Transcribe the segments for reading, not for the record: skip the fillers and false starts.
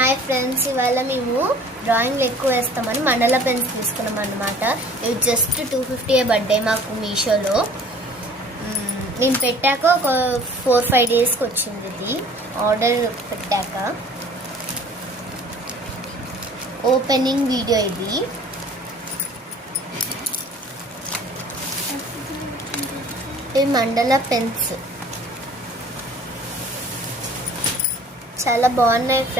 Hi friends, ఇవాళ మేము డ్రాయింగ్లు ఎక్కువ వేస్తామని మండల పెన్స్ తీసుకున్నాం అన్నమాట. ఇవి జస్ట్ 250 బర్త్డే మాకు మీషోలో. నేను పెట్టాక ఒక 4-5 డేస్కి వచ్చింది. ఇది ఆర్డర్ పెట్టాక ఓపెనింగ్ వీడియో ఇది. ఇది మండల పెన్స్, చాలా బాగున్నాయి ఫ్రెండ్స్.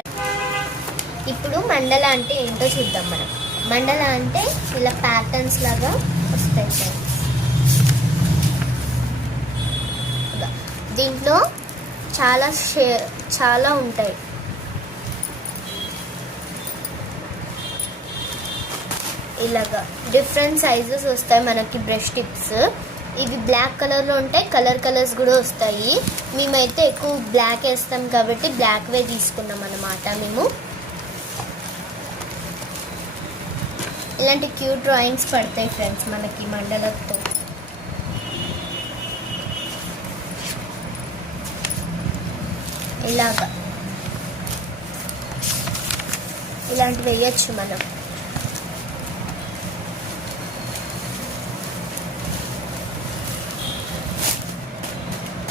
ఇప్పుడు మండల అంటే ఏంటో చూద్దాం మనం. మండల అంటే ఇలా ప్యాటర్న్స్ లాగా వస్తాయి ఫ్రెండ్స్. దీంట్లో చాలా ఉంటాయి. ఇలాగా డిఫరెంట్ సైజెస్ వస్తాయి మనకి బ్రష్ టిప్స్. ఇవి బ్లాక్ కలర్లో ఉంటాయి, కలర్స్ కూడా వస్తాయి. మేమైతే ఎక్కువ బ్లాక్ వేస్తాం కాబట్టి బ్లాక్వే తీసుకున్నాం అన్నమాట. మేము ఇలాంటి క్యూట్ డ్రాయింగ్స్ పడతాయి ఫ్రెండ్స్ మనకి మండలతో. ఇలాంటివి వేయచ్చు మనం.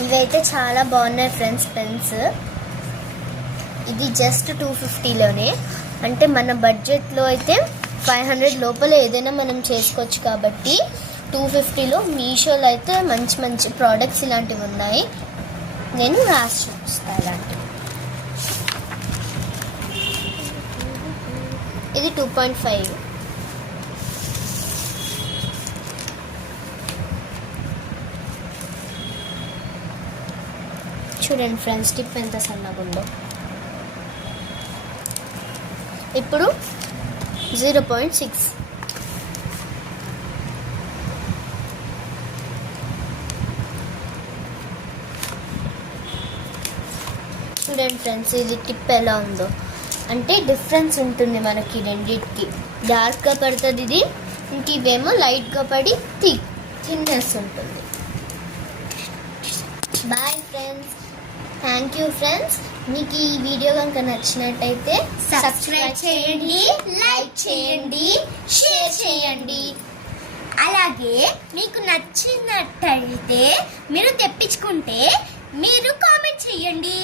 ఇవైతే చాలా బాగున్నాయి ఫ్రెండ్స్ పెన్స్. ఇది జస్ట్ 250లోనే, అంటే మన బడ్జెట్లో అయితే 500 లోపల ఏదైనా మనం చేసుకోవచ్చు కాబట్టి 250లో మీషోలో అయితే మంచి ప్రోడక్ట్స్ ఇలాంటివి ఉన్నాయి. నేను రాసి చూపిస్తాను ఇలాంటివి. ఇది 2.5. చూడండి ఫ్రెండ్స్, టిప్ ఎంత సన్నగా ఉందో. ఇప్పుడు 0.6. చూడండి ఫ్రెండ్స్, ఇది టిప్ ఎలా ఉందో. అంటే డిఫరెన్స్ ఉంటుంది మనకి రెండింటికి. డార్క్గా పడుతుంది ఇది, ఇంక ఇవేమో లైట్గా పడి థిక్నెస్ ఉంటుంది. Bye friends, thank you friends. మీకు ఈ వీడియో కనుక నచ్చినట్టయితే సబ్స్క్రైబ్ చేయండి, లైక్ చేయండి, షేర్ చేయండి. అలాగే మీకు నచ్చినట్టయితే మీరు తెప్పించుకుంటే మీరు కామెంట్ చేయండి.